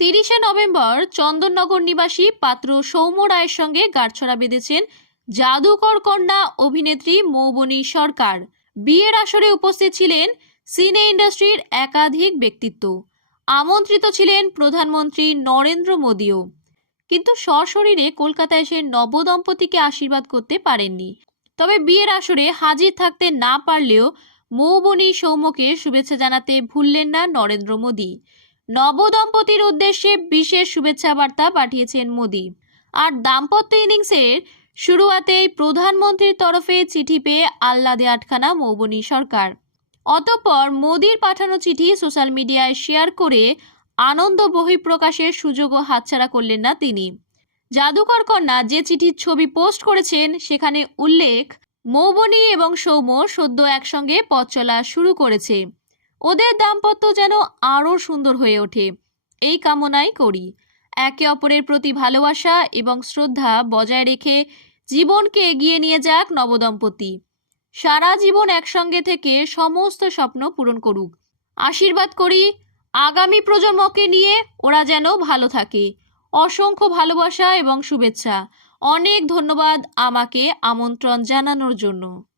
তিরিশে নভেম্বর চন্দননগর নিবাসী পাত্র সৌম্য রায়ের সঙ্গে গাঁটছড়া বেঁধেছেন জাদুকর কন্যা অভিনেত্রী মৌবনী সরকার। বিয়ের আসরে উপস্থিত ছিলেন সিনে ইন্ডাস্ট্রির একাধিক ব্যক্তিত্ব। আমন্ত্রিত ছিলেন প্রধানমন্ত্রী নরেন্দ্র মোদীও। কিন্তু সশরীরে কলকাতা এসে নবদম্পতিকে আশীর্বাদ করতে পারেননি। তবে বিয়ের আসরে হাজির থাকতে না পারলেও মৌবনী সৌম্যকে শুভেচ্ছা জানাতে ভুললেন না নরেন্দ্র মোদী। নবদম্পতির উদ্দেশ্যে বিশেষ শুভেচ্ছা বার্তা পাঠিয়েছেন মোদী। আর দাম্পত্য ইনিংসের শুরুয়াতেই প্রধানমন্ত্রীর তরফে চিঠি পেয়ে আহ্লাদে আটখানা মৌবনী সরকার। অতঃপর মোদির পাঠানো চিঠি সোশ্যাল মিডিয়ায় শেয়ার করে আনন্দ বহিঃপ্রকাশের সুযোগও হাতছাড়া করলেন না তিনি। জাদুকর কন্যা যে চিঠির ছবি পোস্ট করেছেন, সেখানে উল্লেখ, মৌবনী এবং সৌম্য সদ্য একসঙ্গে পথ চলা শুরু করেছে। ওদের দাম্পত্য যেন আরও সুন্দর হয়ে ওঠে। এই কামনাই করি। একে অপরের প্রতি ভালোবাসা এবং শ্রদ্ধা বজায় রেখে জীবনকে এগিয়ে নিয়ে যাক নবদম্পতি। সারা জীবন একসঙ্গে থেকে সমস্ত স্বপ্ন পূরণ করুক। আশীর্বাদ করি আগামী প্রজন্মকে নিয়ে ওরা যেন ভালো থাকে। অসংখ্য ভালোবাসা এবং শুভেচ্ছা। অনেক ধন্যবাদ আমাকে আমন্ত্রণ জানানোর জন্য।